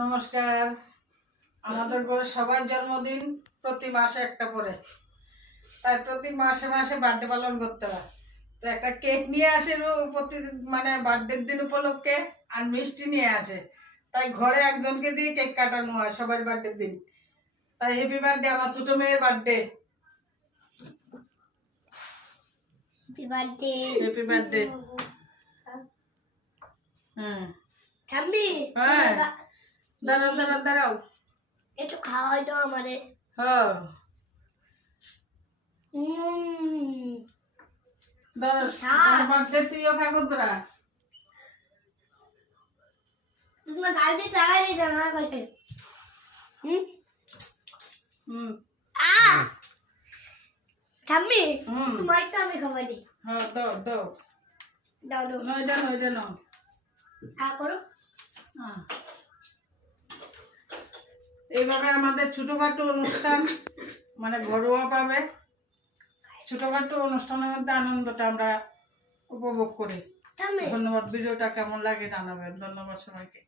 নমস্কার। আমাদের ঘরে সবার জন্মদিন প্রতি মাসে একটা করে, তাই প্রতি মাসে মাসে বার্থডে পালন করতে হয়। তো একটা কেক নিয়ে আসে প্রতি মানে বার্থডের দিন উপলক্ষে, আর মিষ্টি নিয়ে আসে। তাই ঘরে একজনকে দিয়ে কেক কাটানো হয় সবার বার্থডের দিন। তাই হ্যাপি বার্থডে আমার ছোট মেয়ের birthday. Happy birthday. Happy birthday. হ্যাঁ ঠাম্মি, হ্যাঁ, দাঁড়াও দাঁড়াও দাঁড়াও, একটু খাওয়াই দাও আমাদের। হ্যাঁ বার্থডে তুইও খাবো তোরা। তোমার গাড়িতে চালাই দিই না কালকে। ঠাম্মি, তোমার তো আমি খাওয়াই দিই। হ্যাঁ দাও দাও দাও দাও। নয়টা নয়টা নাও। করো। এইভাবে আমাদের ছোটখাটো অনুষ্ঠান মানে ঘরোয়া পাবে, ছোটখাটো অনুষ্ঠানের মধ্যে আনন্দটা আমরা উপভোগ করি। ধন্যবাদ। ভিডিওটা কেমন লাগে জানাবেন। ধন্যবাদ সবাইকে।